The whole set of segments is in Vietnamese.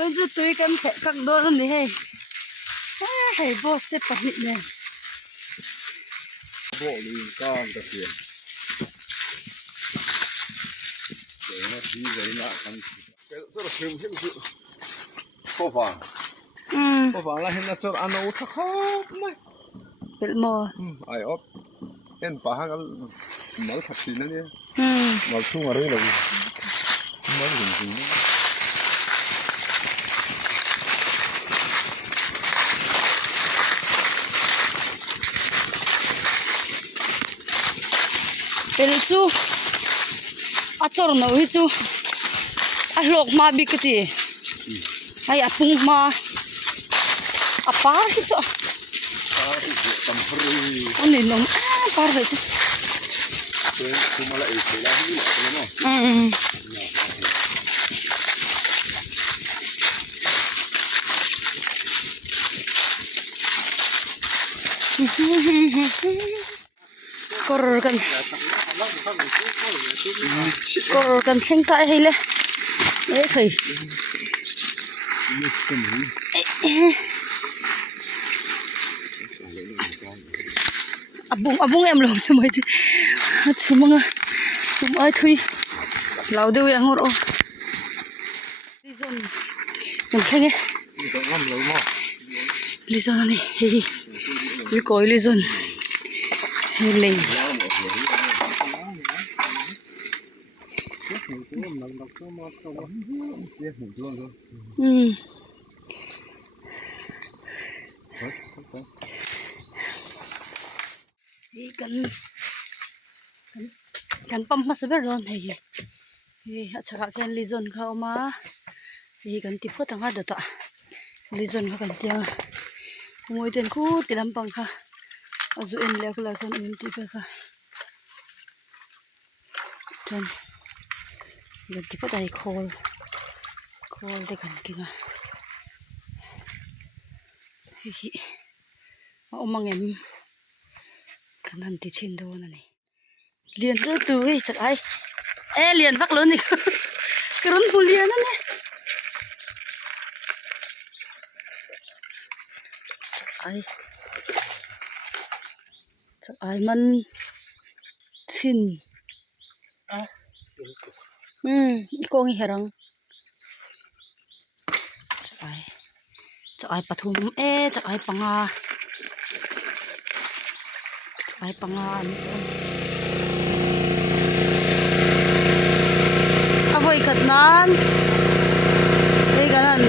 bây giờ tôi cần phải cắt đôi lên đi hay hay boss step bật nhị nè bộ đi con tập tiền để nó đi giấy lại ăn cái rất là phim hiện sự có vàng là hiện là cho ăn nấu thắc khóc mày bịt mò ai ốp em phá hàng mở thật gì nữa nhé mở xuống ở đây là mở gì nữa bịt chú achor no hi chu a hlok ma bi kati ai apung ma apa hi chu ani nom par ve chu tu mala e se la hi no Cor kan seng tai hay le đấy phải abung em lòng cho mấy chứ chú mong chúng ai thui lão đều yang ngor lizon mình thấy nghe lizon này đi coi lizon lên kan pump mas ber ron hei acha ka ken lizon kha oma hi kan ti pho tanga da ta lizon kha kan tia ngoi ten khu tilam pang kha azu en le kula kan em ti pe kha ton gan ti pho dai khol de kan kinga hi omang em kan han ti chen do na ni liền rơ từ ấy chắc ai liền vác lớn thì cái rốn phù liền đó nè chắc ai mình xin con nghe rằng chắc ai pathum chắc ai panga avoy katnan ei ganan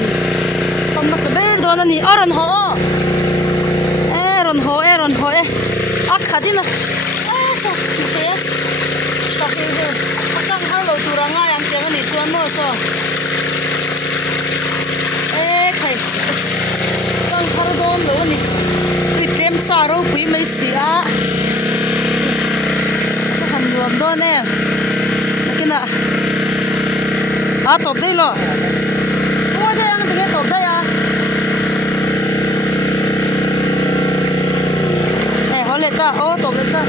pammas ber donani ron ho akhadina sa ke stoke he asang halo turanga yang tengani chuan mo so khai sang har don lo ni pitem saro pui mai sia han nuam do ne kina top đây lo ôi đây ăn cái top đây à này họ lên ta top lên ta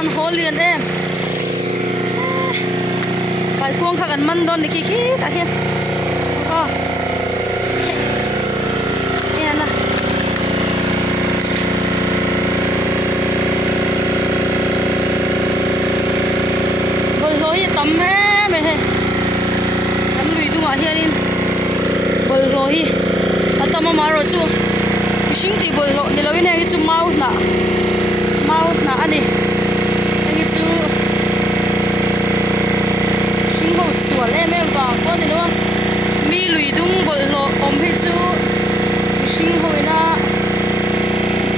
han hol liền em cái cuông khạc ăn măng đòn này kia kia tại hiện nè bơi lối tắm he mày he tắm lùi tung ở hiện đi bơi lối tắm mà rồi xuống sinh thì bơi lội thì lối này cái chung mau nè anh đi sủa lên em vào con này luôn mi lùi đúng bờ lộ ôm hết chú sinh hồi na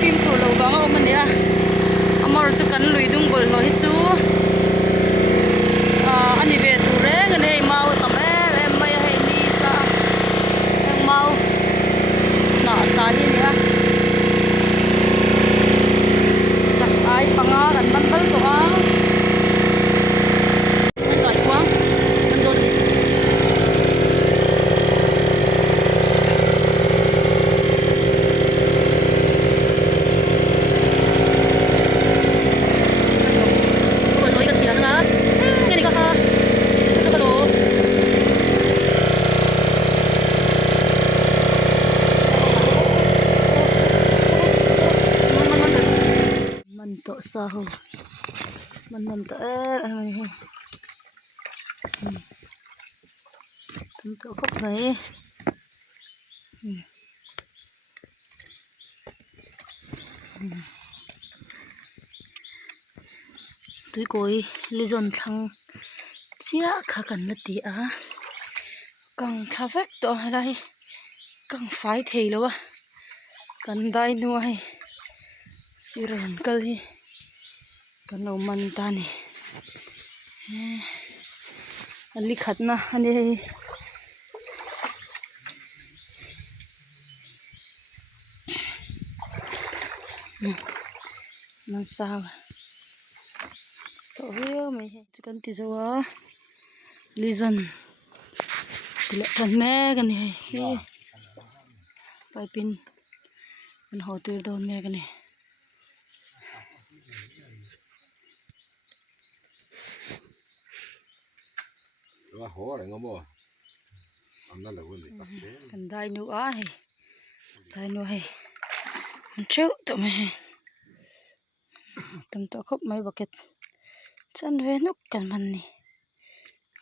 phim thủ lầu gắng ôm mình đấy amar chú cắn lùi đúng bờ lộ hết chú anh đi về tù rễ cái này mau tầm em bây hay đi sa em mau nọ trái gì nữa chắc ai bằng gần bắn bắn của sa ho man nam ta he tam to khop này tôi coi lý do thằng chia khá cần là tí à càng thà vét to hay đây càng phải thề luôn à cần đây nuôi xí rèn cây cần nấu mặn ta nè anh đi khát na anh đi mặn sao tao hiểu mày chỉ cần tí rồi lý do thì lại phần mẹ cái này khi bài pin mình hồ tiêu đồn mẹ cái này Đó hổ này ngon bò ăn nó là quên đi cần đai nữa hay đai nữa hay mình chịu tụi mày tụi tao khóc mấy bucket chân về nút cần mình nè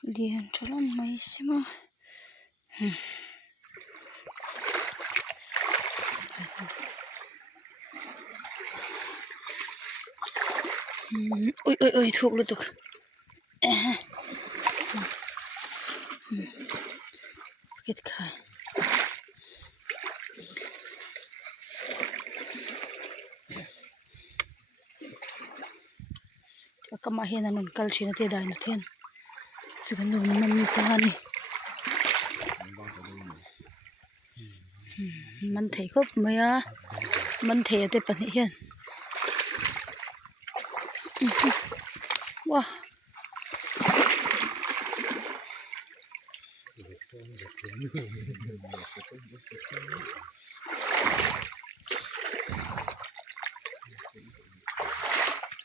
liền cho lắm mấy xí mà ôi ôi ôi thuộc luôn tục cái khai cái mà hiện là nón cal chỉ là thế đại nó thiên chỉ cần nón mình ta này mình thấy khóc mấy à mình thấy thế bận hiện wow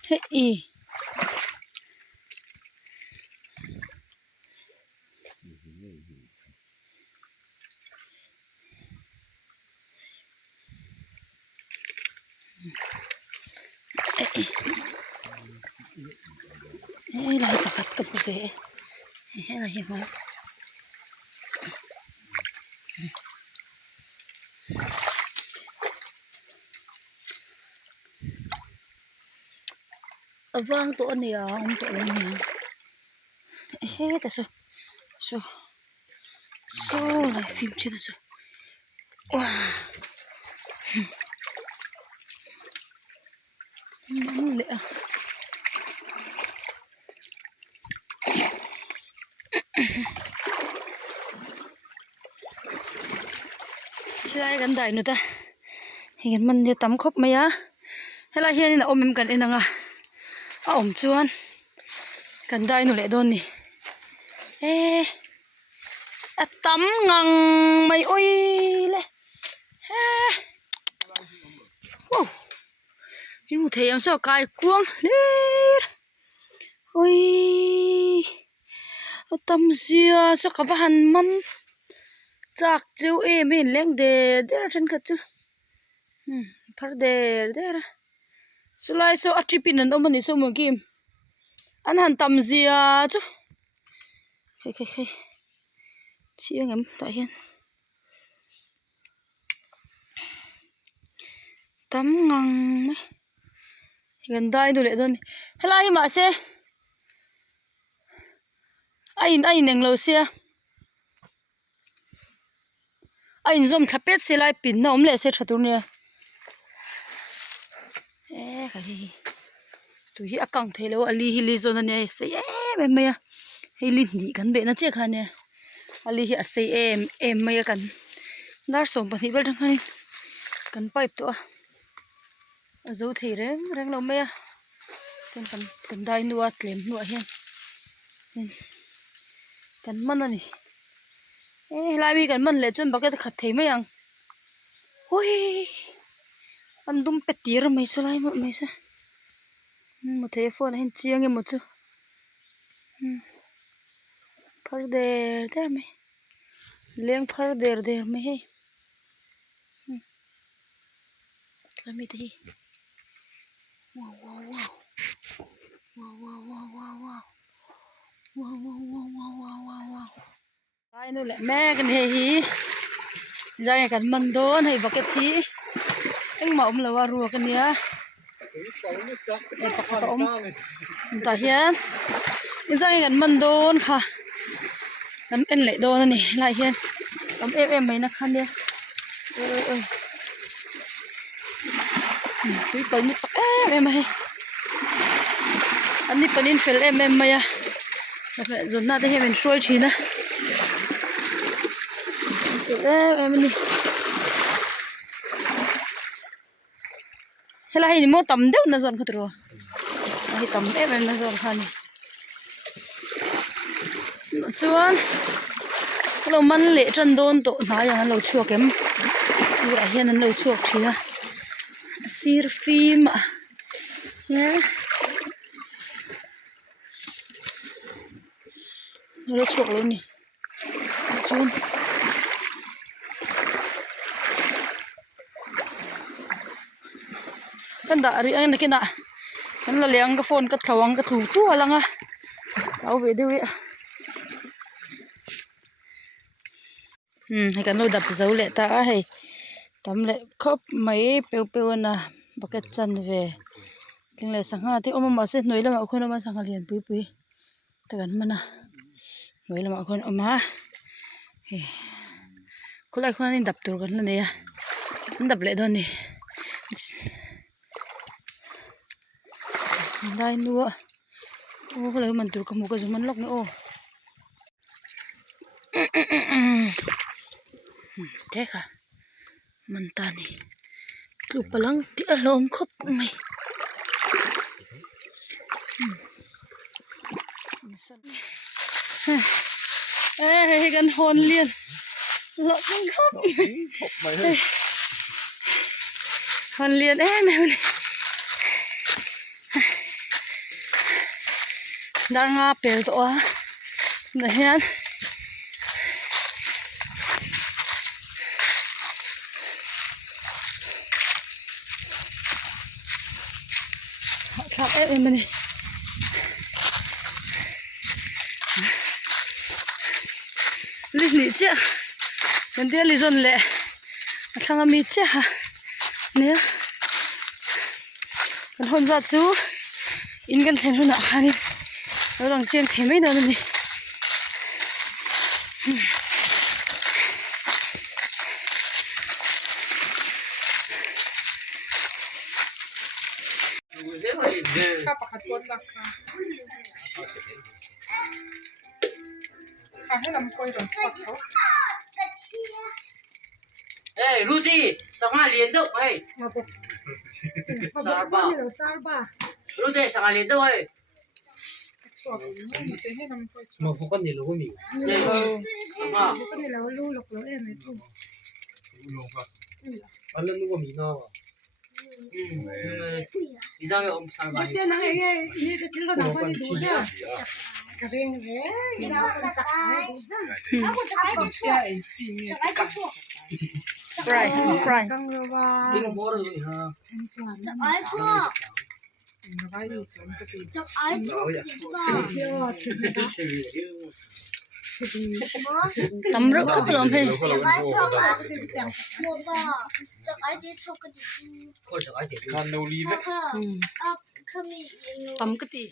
hey ê lại bà khát cặp về ê là hiểm mà vang tụi này à ông tụi này ê ta so lại phim chưa ta wow nóng lẹ lại gần đại nữa ta hiện mình đi tắm khóc mấy á hay là hiện là ôm em gần đây nè ôm chuan gần đây nữa lại đôn nè ê tắm ngang mày ôi lẹ wow nhưng mà thấy em sao cài cuông ôi tắm zia sao cả ba hành man chắc chiếu em mình lên để trên cái chứ par để ra sulai so atripin an omani so mo kim an han tam zia chu khai chiang em tại hiền tắm ngang mấy gần đây đồ lệ đơn helai mà xe anh neng lo xe anh zoom thapet xe lai pin na om le xe thatu ne ê khai tụi hi akang thelo ali hi li zona ne se em mày hi lin ni kan be na che kha ne ali hi ase em mày kan dar som pa hi bel thang khani kan pipe to zo thei reng lo mày kan dai nuwa tlem nuwa hian kan man ani ê lai mi kan man le chun bucket khat thei mai ang oi an dum petir mai so lai mai sa một thế phone hen chiang em một chút phar der mày leng phar der mày hey làm gì thế wow wow. Ai nu le me kan he hi jang kan man don hei bucket hi eng ma lawa ru kan ya e pakhat ta hian jang kan man don kha kan en le don ani lai hian am em mai na khan ya oi tui pal nu chak em hai ani panin fel em maya chape zonna de hemen shol thina em ni hela hi mo tam deuh na zon khatro hi tam em na zon khani chuan lo man le tran don to na yang an lo chuak em sir a hian an lo chuak thina sir fim ya lo chuak lo ni chun kan da ri ang nakina kan la leng ka phone ka thawang ka thu tu alanga au ve dewi hay kan lo dap zo le ta hay tam le khop mai pe na bucket chan ve king le sangha ti oma ma se noi lama khon ma sangha lian pui ta kan mana noi lama khon oma he kulai khon in dap tur kan ne ya dap le don ni dai nuwa ô kulai man tur ka mu ka zuman lok ni ô thế cả mình ta này chụp palang thì alom khóc mày ê gần hồn liền lợn không khóc mày hồn liền em này đang ngáp bèo tọa này hen khác em này lý lý chứ lần tiếp lý dồn lệ thằng mi chứ hả nè còn hôn ra chú in gần thêm hơn nọ đi nó đang trên thêm mấy nữa này Ê, Rudy, sao ngài liền đâu ấy? Rudy, sao ngài liền đâu ấy? Mà phụ con gì luôn không hiểu? Sao ngà? Anh lên luôn mình nào? Đi ra ông sao mà? Fry. Đừng mua rồi hả? Tắm rượu khóc lắm hay tắm cái gì